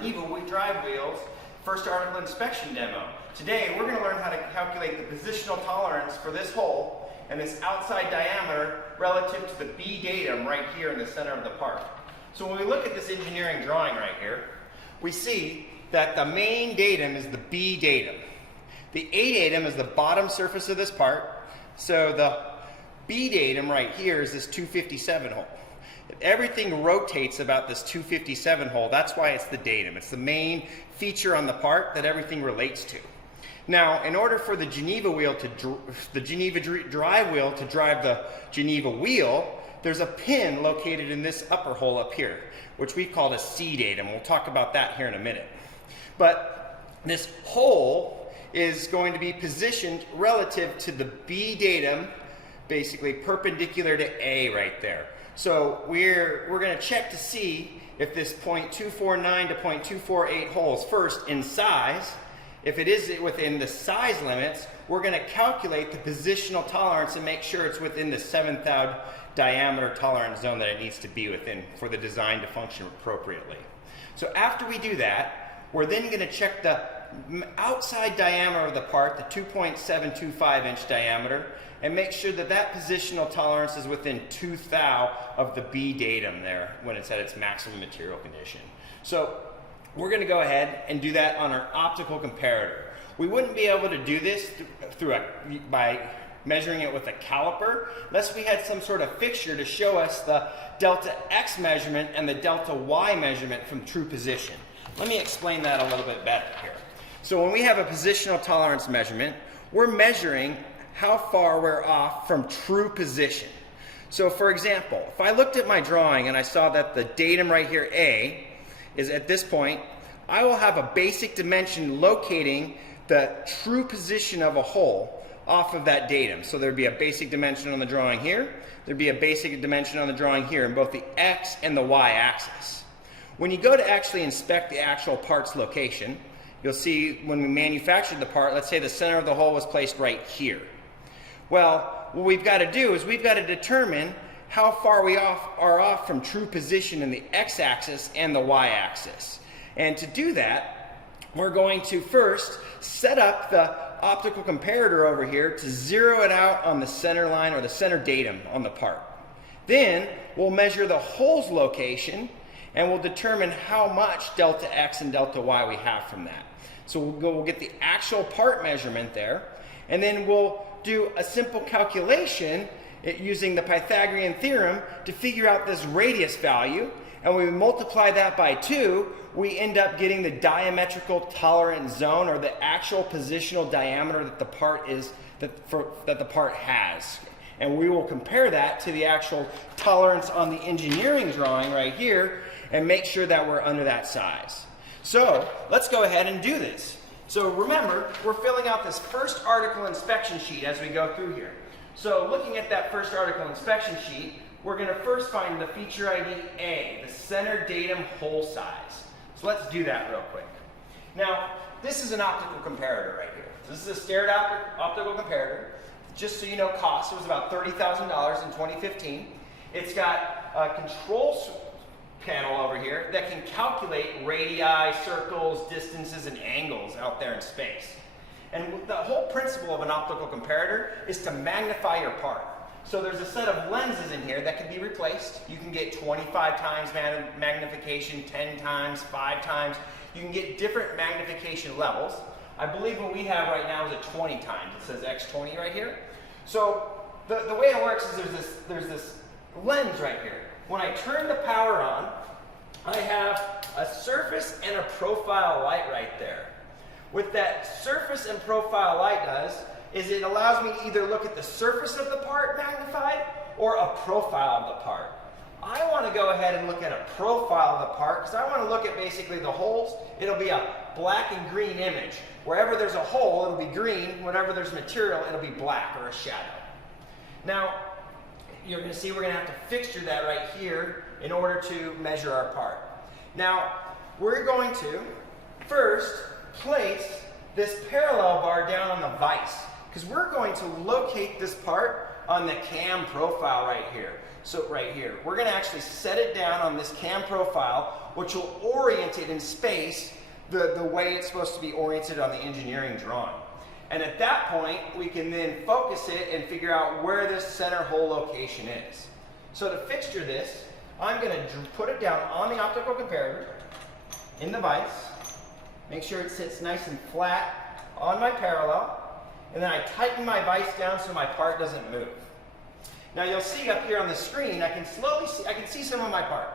Geneva Drive Wheel's first article inspection demo. Today we're going to learn how to calculate the positional tolerance for this hole and this outside diameter relative to the B datum right here in the center of the part. So when we look at this engineering drawing right here, we see that the main datum is the B datum. The A datum is the bottom surface of this part, so the B datum right here is this 257 hole. Everything rotates about this 257 hole. That's why it's the datum. It's the main feature on the part that everything relates to. Now, in order for the Geneva Drive Wheel to drive the Geneva wheel, there's a pin located in this upper hole up here, which we call the C datum. We'll talk about that here in a minute. But this hole is going to be positioned relative to the B datum, basically perpendicular to A right there. So we're going to check to see if this 0.249 to 0.248 hole is first in size. If it is within the size limits, we're going to calculate the positional tolerance and make sure it's within the 7th diameter tolerance zone that it needs to be within for the design to function appropriately. So after we do that, we're then going to check the outside diameter of the part, the 2.725 inch diameter, and make sure that that positional tolerance is within 2 thou of the B datum there when it's at its maximum material condition. So we're going to go ahead and do that on our optical comparator. We wouldn't be able to do this by measuring it with a caliper unless we had some sort of fixture to show us the delta X measurement and the delta Y measurement from true position. Let me explain that a little bit better here. So when we have a positional tolerance measurement, we're measuring how far we're off from true position. So for example, if I looked at my drawing and I saw that the datum right here, A, is at this point, I will have a basic dimension locating the true position of a hole off of that datum. So there'd be a basic dimension on the drawing here, there'd be a basic dimension on the drawing here in both the X and the Y axis. When you go to actually inspect the actual part's location, you'll see when we manufactured the part, let's say the center of the hole was placed right here. Well, what we've got to do is we've got to determine how far we are off from true position in the X-axis and the Y-axis. And to do that, we're going to first set up the optical comparator over here to zero it out on the center line or the center datum on the part. Then we'll measure the hole's location and we'll determine how much delta X and delta Y we have from that. So we'll get the actual part measurement there, and then we'll do a simple calculation using the Pythagorean theorem to figure out this radius value, and when we multiply that by 2, we end up getting the diametrical tolerance zone, or the actual positional diameter that the part that the part has. And we will compare that to the actual tolerance on the engineering drawing right here and make sure that we're under that size. So let's go ahead and do this. So remember, we're filling out this first article inspection sheet as we go through here. So looking at that first article inspection sheet, we're going to first find the feature ID A, the center datum hole size. So let's do that real quick. Now, this is an optical comparator right here. This is a Starrett optical comparator. Just so you know, cost, it was about $30,000 in 2015. It's got a control panel over here that can calculate radii, circles, distances, and angles out there in space. And the whole principle of an optical comparator is to magnify your part. So there's a set of lenses in here that can be replaced. You can get 25 times magnification, 10 times, 5 times. You can get different magnification levels. I believe what we have right now is a 20 times. It says X20 right here. So the way it works is there's this lens right here. When I turn the power on, I have a surface and a profile light right there. What that surface and profile light does is it allows me to either look at the surface of the part magnified or a profile of the part. I want to go ahead and look at a profile of the part because I want to look at basically the holes. It'll be a black and green image. Wherever there's a hole, it'll be green. Whenever there's material, it'll be black or a shadow. Now, you're going to see we're going to have to fixture that right here in order to measure our part. Now, we're going to first place this parallel bar down on the vise because we're going to locate this part on the cam profile right here. So right here, we're going to actually set it down on this cam profile which will orient it in space the way it's supposed to be oriented on the engineering drawing. And at that point, we can then focus it and figure out where this center hole location is. So to fixture this, I'm going to put it down on the optical comparator in the vise, make sure it sits nice and flat on my parallel, and then I tighten my vise down so my part doesn't move. Now you'll see up here on the screen, I can see some of my part.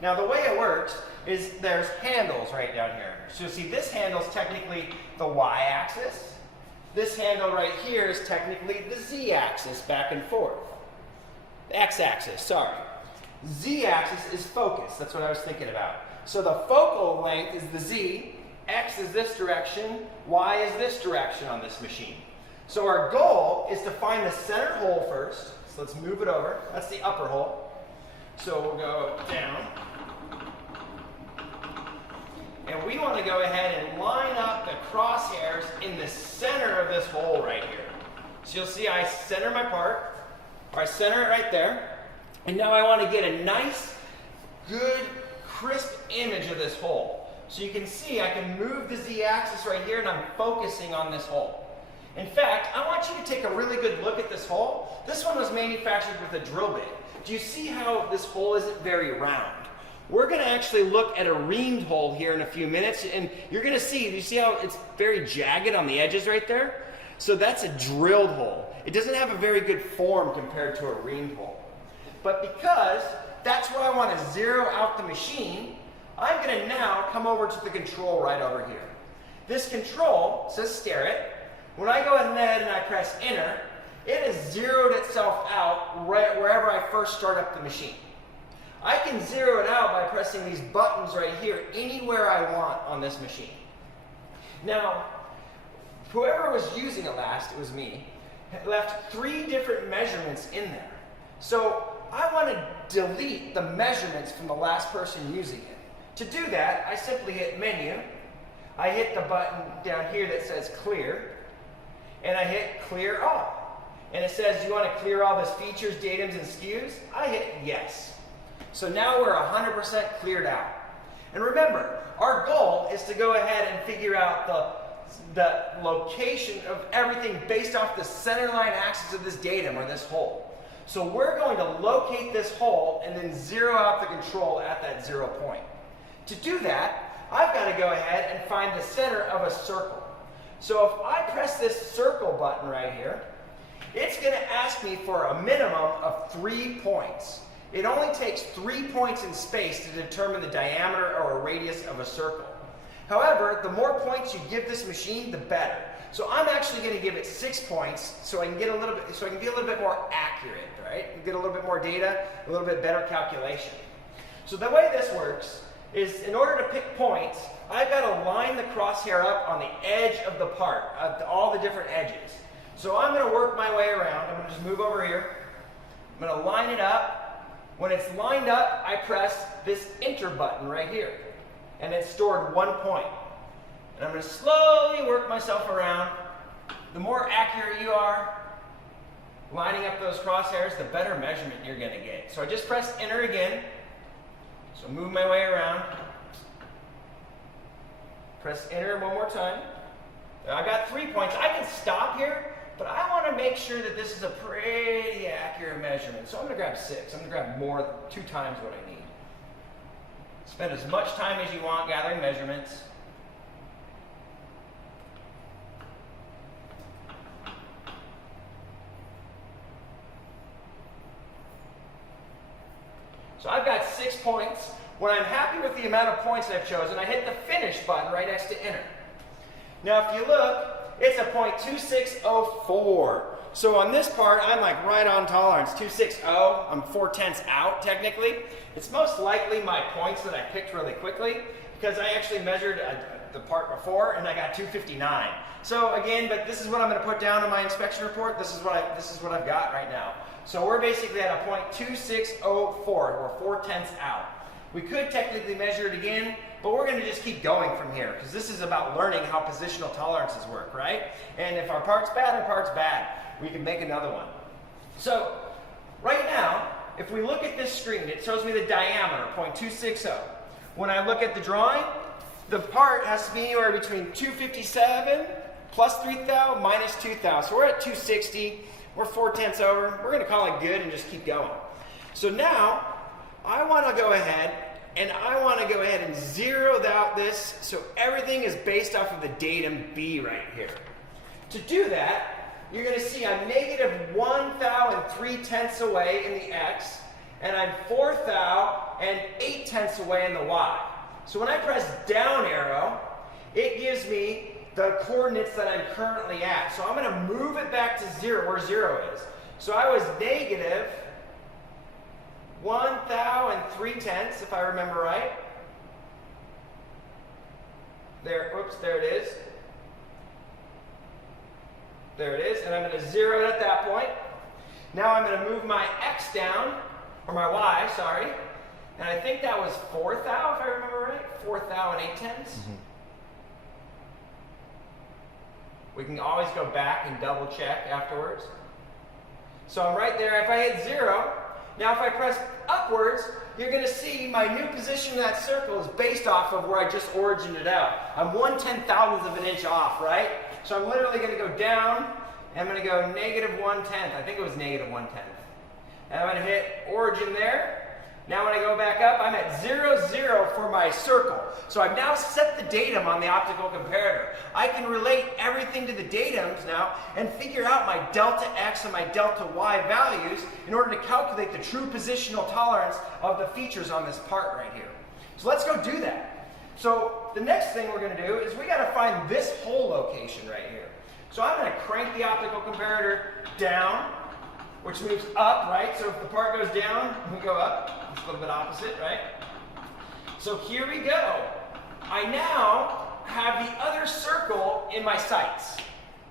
Now the way it works is there's handles right down here. So you'll see this handle is technically the y-axis. This handle right here is technically the z-axis, back and forth. The x-axis, sorry. Z-axis is focus, that's what I was thinking about. So the focal length is the z, x is this direction, y is this direction on this machine. So our goal is to find the center hole first. So let's move it over. That's the upper hole. So we'll go down. And we want to go ahead and line up the crosshairs in the center of this hole right here. So you'll see I center my part, or I center it right there. And now I want to get a nice, good, crisp image of this hole. So you can see I can move the z-axis right here and I'm focusing on this hole. In fact, I want you to take a really good look at this hole. This one was manufactured with a drill bit. Do you see how this hole isn't very round? We're going to actually look at a reamed hole here in a few minutes, and you're going to see, do you see how it's very jagged on the edges right there? So that's a drilled hole. It doesn't have a very good form compared to a reamed hole. But because that's where I want to zero out the machine, I'm going to now come over to the control right over here. This control says Starrett. When I go ahead and I press enter, it has zeroed itself out right wherever I first start up the machine. I can zero it out by pressing these buttons right here anywhere I want on this machine. Now, whoever was using it last, it was me, left 3 different measurements in there. So I want to delete the measurements from the last person using it. To do that, I simply hit menu, I hit the button down here that says clear, and I hit clear all. And it says, do you want to clear all these features, datums, and SKUs? I hit yes. So now we're 100% cleared out. And remember, our goal is to go ahead and figure out the location of everything based off the center line axis of this datum, or this hole. So we're going to locate this hole and then zero out the control at that 0 point. To do that, I've got to go ahead and find the center of a circle. So if I press this circle button right here, it's going to ask me for a minimum of 3 points. It only takes 3 points in space to determine the diameter or a radius of a circle. However, the more points you give this machine, the better. So I'm actually going to give it 6 points so I can get a little bit, so I can be a little bit more accurate, right? Get a little bit more data, a little bit better calculation. So the way this works is, in order to pick points, I've got to line the crosshair up on the edge of the part, all the different edges. So I'm going to work my way around. I'm going to just move over here. I'm going to line it up. When it's lined up, I press this enter button right here. And it's stored 1 point. And I'm going to slowly work myself around. The more accurate you are lining up those crosshairs, the better measurement you're going to get. So I just press enter again. So move my way around. Press enter one more time. I got 3 points. I can stop here, but I want to make sure that this is a pretty accurate measurement. So I'm going to grab 6. I'm going to grab more, 2 times what I need. Spend as much time as you want gathering measurements. So I've got 6 points. When I'm happy with the amount of points I've chosen, I hit the finish button right next to enter. Now if you look, it's a .2604. So on this part, I'm like right on tolerance, 260. I'm 4/10 out technically. It's most likely my points that I picked really quickly because I actually measured the part before and I got 259. So again, but this is what I'm going to put down on my inspection report. This is what I've got right now. So we're basically at a .2604. We're 4/10 out. We could technically measure it again, but we're going to just keep going from here because this is about learning how positional tolerances work, right? And if our part's bad, our part's bad. We can make another one. So right now, if we look at this screen, it shows me the diameter, .260. when I look at the drawing, the part has to be anywhere between 257 plus 3 thou minus 2 thou. So we're at 260. We're 4/10 over. We're going to call it good and just keep going. So now I want to go ahead and zero out this so everything is based off of the datum B right here. To do that, you're going to see I'm negative 1 thou and 3/10 away in the X, and I'm 4 thou and 8/10 away in the Y. So when I press down arrow, it gives me the coordinates that I'm currently at. So I'm going to move it back to 0, where 0 is. So I was negative 1 thou and 3/10, if I remember right. There, whoops, there it is. There it is, and I'm going to zero it at that point. Now I'm going to move my X down, or my Y, sorry, and I think that was 4 thou, if I remember right. 4 thou and 8/10. We can always go back and double check afterwards. So I'm right there. If I hit 0, now if I press upwards, you're going to see my new position in that circle is based off of where I just origined it out. I'm 1/10,000th of an inch off, right? So I'm literally going to go down, and I'm going to go negative 1/10. I think it was negative 1/10. And I'm going to hit origin there. Now when I go back up, I'm at 0, 0 for my circle. So I've now set the datum on the optical comparator. I can relate everything to the datums now and figure out my delta X and my delta Y values in order to calculate the true positional tolerance of the features on this part right here. So let's go do that. So the next thing we're going to do is we got to find this whole location right here. So I'm going to crank the optical comparator down, which moves up, right? So if the part goes down, we go up. It's a little bit opposite, right? So here we go. I now have the other circle in my sights.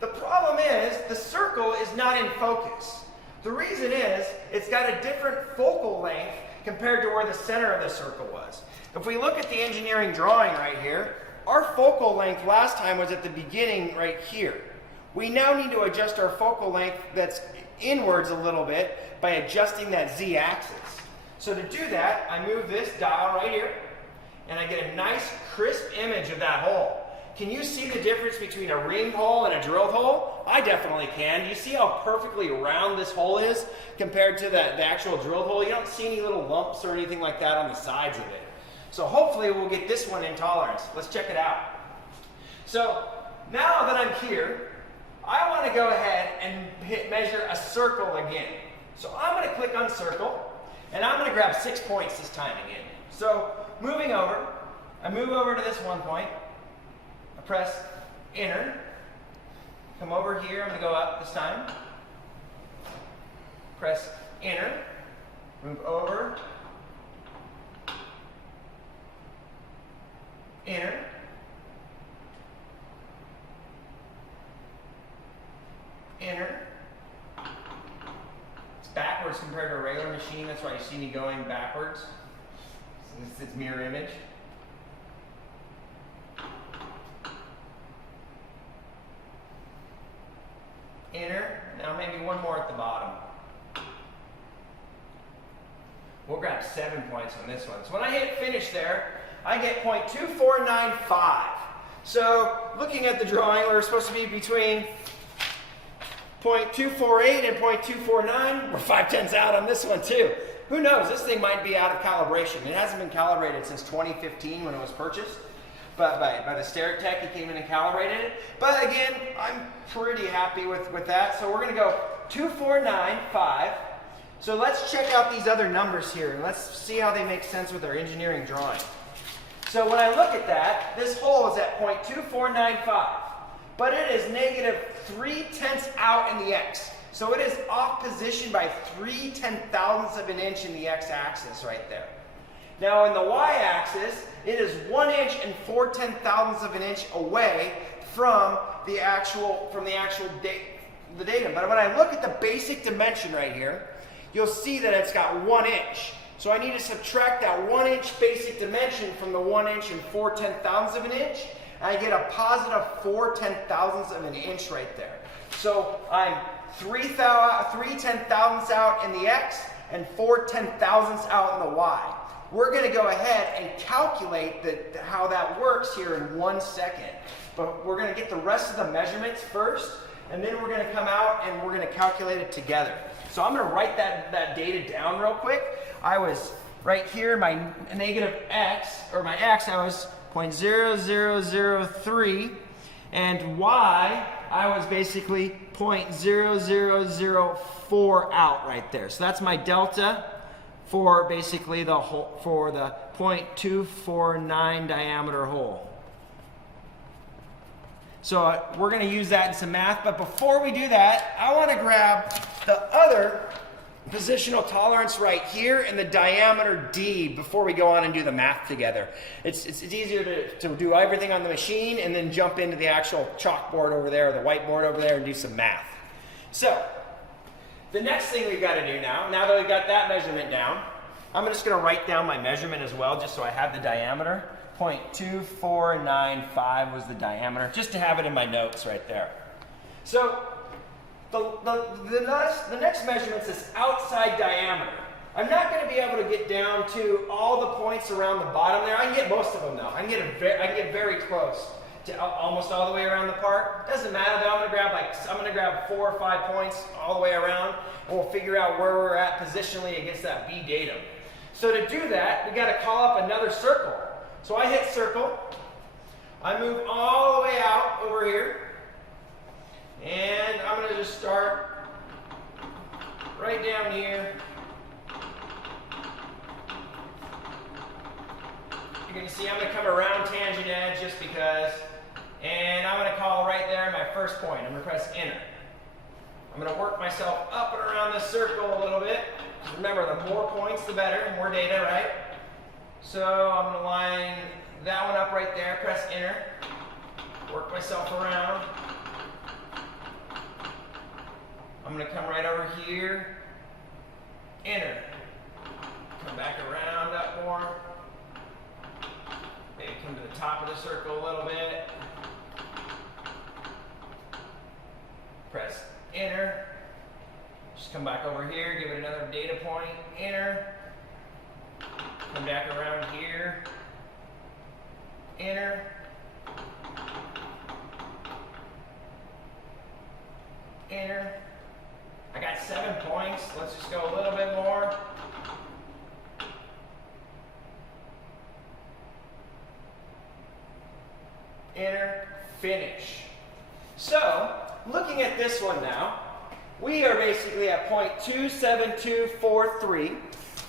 The problem is the circle is not in focus. The reason is it's got a different focal length compared to where the center of the circle was. If we look at the engineering drawing right here, our focal length last time was at the beginning right here. We now need to adjust our focal length that's inwards a little bit by adjusting that Z-axis. So to do that, I move this dial right here, and I get a nice crisp image of that hole. Can you see the difference between a ringed hole and a drilled hole? I definitely can. Do you see how perfectly round this hole is compared to the actual drilled hole? You don't see any little lumps or anything like that on the sides of it. So hopefully we'll get this one in tolerance. Let's check it out. So now that I'm here, I want to go ahead and measure a circle again. So I'm going to click on circle, and I'm going to grab 6 points this time again. So moving over, I move over to this 1 point. I press enter. Come over here, I'm going to go up this time. Press enter. Move over. Enter. Enter. It's backwards compared to a regular machine. That's why you see me going backwards. It's mirror image. Enter. Now maybe one more at the bottom. We'll grab 7 points on this one. So when I hit finish there, I get 0.2495. So looking at the drawing, we're supposed to be between 0.248 and 0.249. We're 5/10 out on this one too. Who knows? This thing might be out of calibration. It hasn't been calibrated since 2015 when it was purchased. But by the Starrett tech, he came in and calibrated it. But again, I'm pretty happy with that. So we're going to go 2495. So let's check out these other numbers here and let's see how they make sense with our engineering drawing. So when I look at that, this hole is at 0.2495. But it is negative 3/10 out in the X. So it is off position by 3/10,000ths of an inch in the X-axis right there. Now in the Y-axis, it is 1 inch and 4/10,000ths of an inch away from the actual datum. But when I look at the basic dimension right here, you'll see that it's got 1 inch. So I need to subtract that 1 inch basic dimension from the 1 inch and 4/10,000ths of an inch. I get a positive 4/10,000ths of an inch right there. So I'm 3/10,000ths out in the X and 4/10,000ths out in the Y. we're going to go ahead and calculate how that works here in 1 second. But we're going to get the rest of the measurements first, and then we're going to come out and we're going to calculate it together. So I'm going to write that data down real quick. I was right here, my negative x, or my x, I was 0.0003, and y, I was basically 0.0004 out right there. So that's my delta for basically the 0.249 diameter hole. So we're going to use that in some math, but before we do that, I want to grab the other positional tolerance right here and the diameter D before we go on and do the math together. It's easier to do everything on the machine and then jump into the actual chalkboard over there, or the whiteboard over there, and do some math. So the next thing we've got to do now that we've got that measurement down, I'm just going to write down my measurement as well, just so I have the diameter. 0.2495 was the diameter, just to have it in my notes right there. So the next measurement is outside diameter. I'm not going to be able to get down to all the points around the bottom there. I can get most of them though. I can get very close to almost all the way around the part. Doesn't matter though. I'm going to grab 4 or 5 points all the way around, and we'll figure out where we're at positionally against that B datum. So to do that, we got to call up another circle. So I hit circle, I move all the way out over here, and I'm going to just start right down here. You're going to see I'm going to come around tangent edge just because, and I'm going to call right there my first point. I'm going to press enter. I'm going to work myself up and around this circle a little bit. Remember, the more points, the better, more data, right? So I'm going to line that one up right there, press enter, work myself around. I'm going to come right over here, enter, come back around up more, maybe come to the top of the circle a little bit, press enter, just come back over here, give it another data point, enter, come back around here, enter, enter. I got 7 points. Let's just go a little bit more. Enter, finish. So, looking at this one now, we are basically at 0.27243.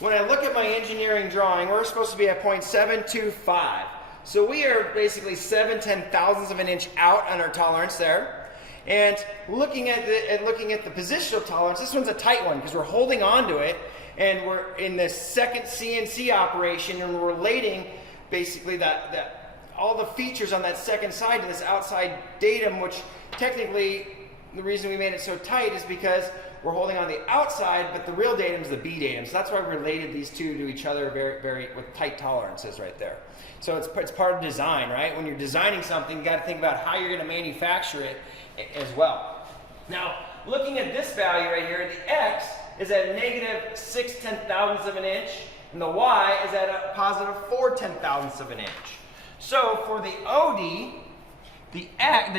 When I look at my engineering drawing, we're supposed to be at 0.725. So we are basically 7/10,000ths of an inch out on our tolerance there. And looking at the positional tolerance, this one's a tight one because we're holding on to it, and we're in this second CNC operation, and we're relating basically all the features on that second side to this outside datum, which technically the reason we made it so tight is because we're holding on the outside, but the real datum is the B datum. So that's why we related these two to each other very with tight tolerances right there. So it's part of design, right? When you're designing something, you got to think about how you're going to manufacture it as well. Now, looking at this value right here, the X is at -6/10,000ths of an inch, and the Y is at a +4/10,000ths of an inch. So for the OD, the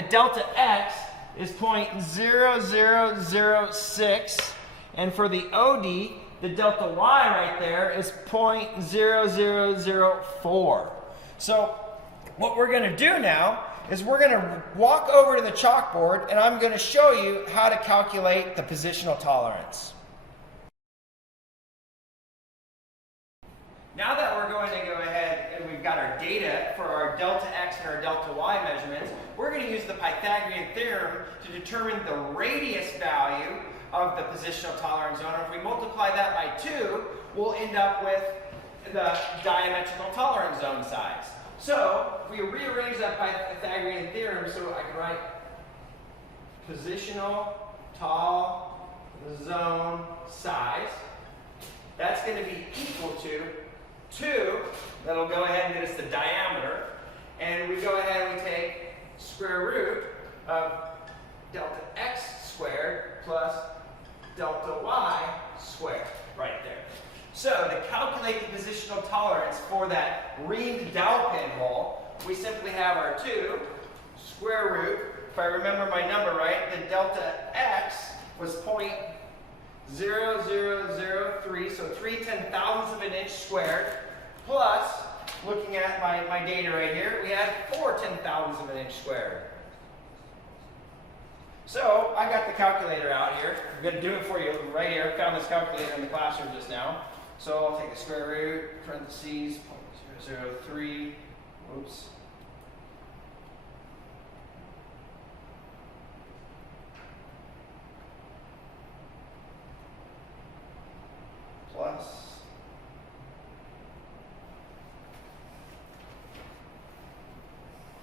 delta X is 0.0006, and for the OD, the delta Y right there is 0.0004. So what we're going to do now is we're going to walk over to the chalkboard, and I'm going to show you how to calculate the positional tolerance. Now that we're going to go ahead and we've got our data for our delta X and our delta Y measurements, we're going to use the Pythagorean theorem to determine the radius value of the positional tolerance zone. If we multiply that by 2, we'll end up with the diametrical tolerance zone size. So if we rearrange that Pythagorean theorem, so I can write positional zone size, that's going to be equal to 2, that'll go ahead and get us the diameter, and we go ahead and we take square root of delta X squared plus delta Y squared right there. So to calculate the positional tolerance for that reamed dowel pin hole, we simply have our 2 square root. If I remember my number right, the delta x was 0.0003, so 3/10,000ths of an inch squared, plus, looking at my data right here, we had 4/10,000ths of an inch squared. So I got the calculator out here. I'm going to do it for you right here. I found this calculator in the classroom just now. So I'll take the square root, parentheses, 0.003, oops. Plus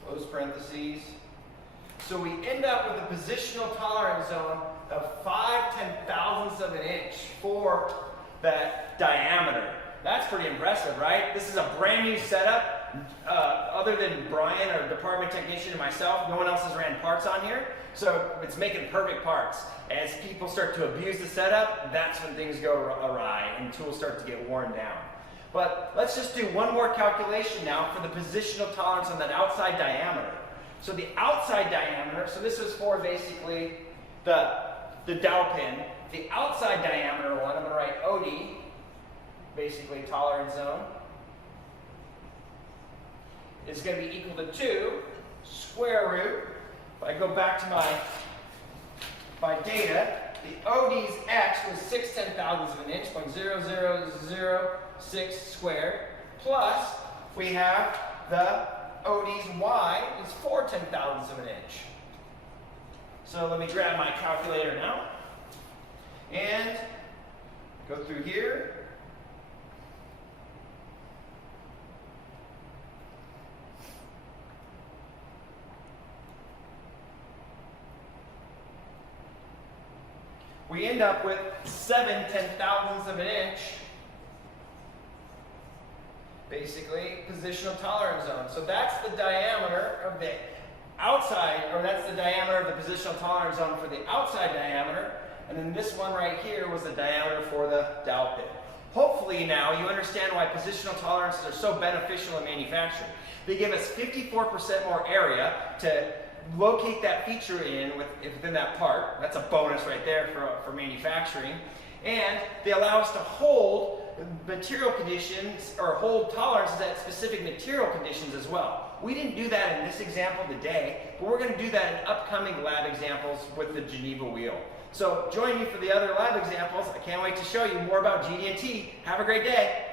close parentheses. So we end up with a positional tolerance zone of 5/10,000ths of an inch for that diameter. That's pretty impressive, right? This is a brand new setup. Other than Brian, our department technician, and myself, no one else has ran parts on here. So it's making perfect parts. As people start to abuse the setup, that's when things go awry and tools start to get worn down. But let's just do one more calculation now for the positional tolerance on that outside diameter. So the outside diameter, so this was for basically the dowel pin. The outside diameter one, I'm going to write OD, basically tolerance zone, is going to be equal to 2 square root. If I go back to my data, the OD's x was 6/10,000ths of an inch, 0.0006 squared, plus we have the OD's y is 4/10,000ths of an inch. So let me grab my calculator now and go through here. We end up with 7/10,000ths of an inch, basically, positional tolerance zone. So that's the diameter of the outside, or that's the diameter of the positional tolerance zone for the outside diameter, and then this one right here was the diameter for the dowel pin. Hopefully now you understand why positional tolerances are so beneficial in manufacturing. They give us 54% more area to locate that feature within that part. That's a bonus right there for manufacturing. And they allow us to hold material conditions, or hold tolerances at specific material conditions as well. We didn't do that in this example today, but we're going to do that in upcoming lab examples with the Geneva wheel. So join me for the other lab examples. I can't wait to show you more about GD&T. Have a great day.